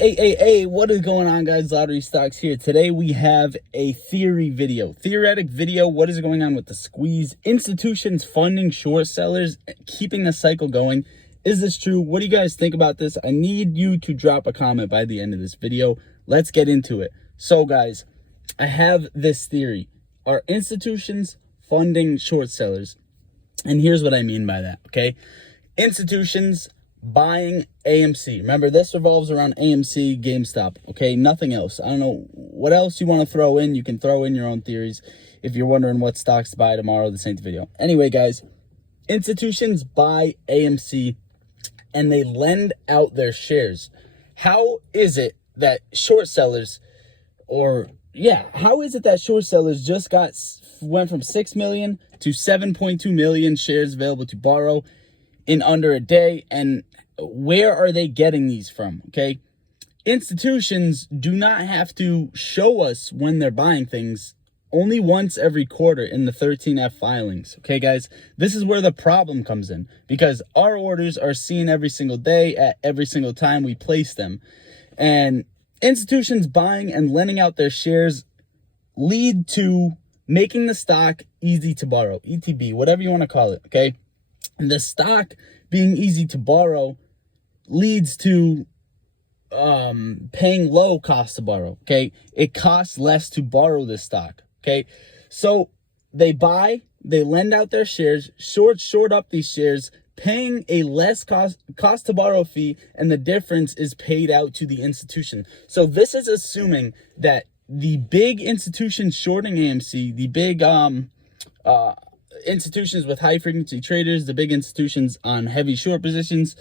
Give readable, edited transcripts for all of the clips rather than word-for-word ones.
Hey, what is going on, guys? Lottery Stocks here. Today we have a theoretic video. What is going on with the squeeze? Institutions funding short sellers, keeping the cycle going. Is this true? What do you guys think about this? I need you to drop a comment by the end of this video. Let's get into it. So, guys, I have this theory. Are institutions funding short sellers? And here's what I mean by that, okay? Institutions buying AMC. Remember, this revolves around AMC, GameStop, okay? Nothing else. I don't know what else you want to throw in. You can throw in your own theories if you're wondering what stocks to buy tomorrow. This ain't the video. Anyway, guys, institutions buy AMC and they lend out their shares. How is it that short sellers just went from 6 million to 7.2 million shares available to borrow in under a day? And where are they getting these from? Okay, institutions do not have to show us when they're buying things, only once every quarter in the 13F filings. Okay, guys, this is where the problem comes in, because our orders are seen every single day at every single time we place them. And institutions buying and lending out their shares lead to making the stock easy to borrow, ETB, whatever you want to call it, okay? The stock being easy to borrow leads to paying low cost to borrow, okay? It costs less to borrow this stock, okay? So they lend out their shares, short up these shares, paying a less cost to borrow fee, and the difference is paid out to the institution. So this is assuming that the big institutions shorting AMC, the big institutions with high frequency traders, the big institutions on heavy short positions,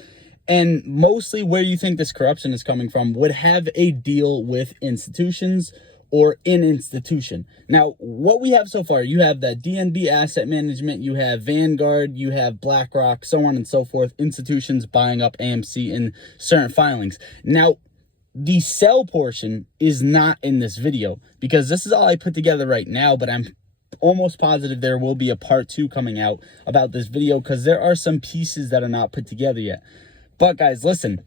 and mostly where you think this corruption is coming from, would have a deal with institutions or in institution. Now, what we have so far, you have that DNB Asset Management, you have Vanguard, you have BlackRock, so on and so forth, institutions buying up AMC in certain filings. Now, the sell portion is not in this video because this is all I put together right now, but I'm almost positive there will be a part 2 coming out about this video because there are some pieces that are not put together yet. But guys, listen,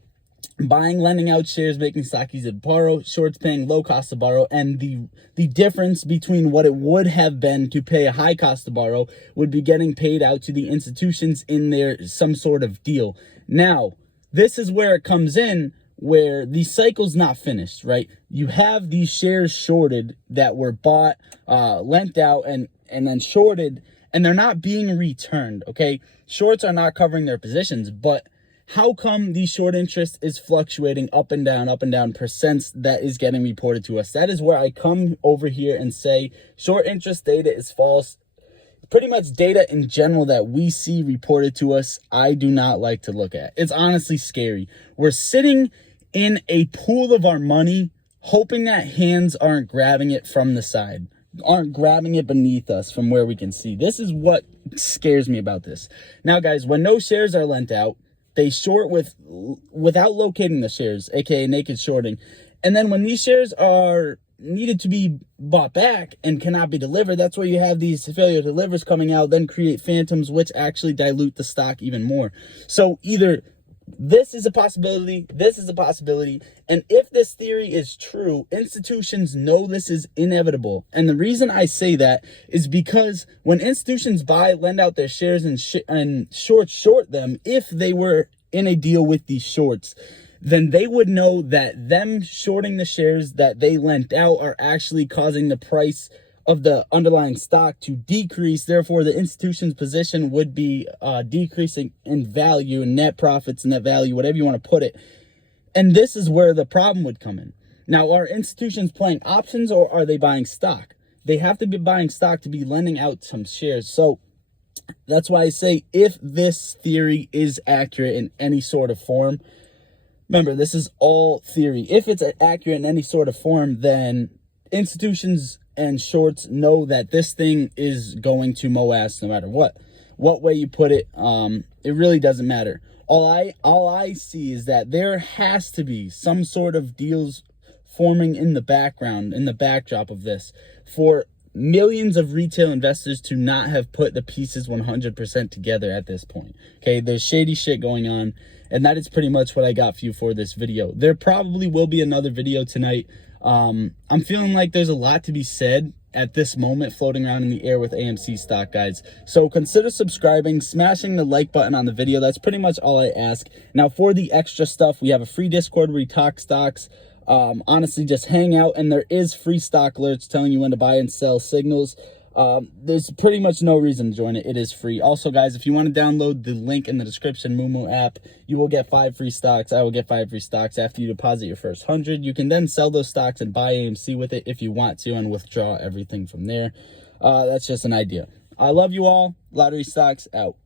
buying, lending out shares, making stock easy to borrow, shorts paying low cost to borrow, and the difference between what it would have been to pay a high cost to borrow would be getting paid out to the institutions in their some sort of deal. Now, this is where it comes in, where the cycle's not finished, right? You have these shares shorted that were bought, lent out, and then shorted, and they're not being returned, okay? Shorts are not covering their positions, but how come the short interest is fluctuating up and down percents that is getting reported to us? That is where I come over here and say short interest data is false. Pretty much data in general that we see reported to us, I do not like to look at. It's honestly scary. We're sitting in a pool of our money, hoping that hands aren't grabbing it from the side, aren't grabbing it beneath us from where we can see. This is what scares me about this. Now, guys, when no shares are lent out, they short without locating the shares, aka naked shorting. And then when these shares are needed to be bought back and cannot be delivered, that's where you have these failure delivers coming out, then create phantoms, which actually dilute the stock even more. So either this is a possibility, and if this theory is true, institutions know this is inevitable. And the reason I say that is because when institutions buy, lend out their shares and short them, if they were in a deal with these shorts, then they would know that them shorting the shares that they lent out are actually causing the price of the underlying stock to decrease. Therefore, the institution's position would be decreasing in value, net profits, net value, whatever you want to put it. And this is where the problem would come in. Now, are institutions playing options or are they buying stock? They have to be buying stock to be lending out some shares. So that's why I say if this theory is accurate in any sort of form, remember, this is all theory. If it's accurate in any sort of form, then institutions and shorts know that this thing is going to mow ass no matter what way you put it. It really doesn't matter. All I see is that there has to be some sort of deals forming in the background, in the backdrop of this, for millions of retail investors to not have put the pieces 100% together at this point. Okay, there's shady shit going on, and that is pretty much what I got for you for this video. There probably will be another video tonight. I'm feeling like there's a lot to be said at this moment floating around in the air with AMC stock, guys. So consider subscribing, smashing the like button on the video. That's pretty much all I ask. Now, for the extra stuff, we have a free Discord where we talk stocks. Honestly, just hang out, and there is free stock alerts telling you when to buy and sell signals. There's pretty much no reason to join it. It is free. Also, guys, if you want to download the link in the description, Moomoo app, you will get 5 free stocks. I will get 5 free stocks after you deposit your first 100. You can then sell those stocks and buy AMC with it if you want to, and withdraw everything from there. That's just an idea. I love you all. Lottery Stocks out.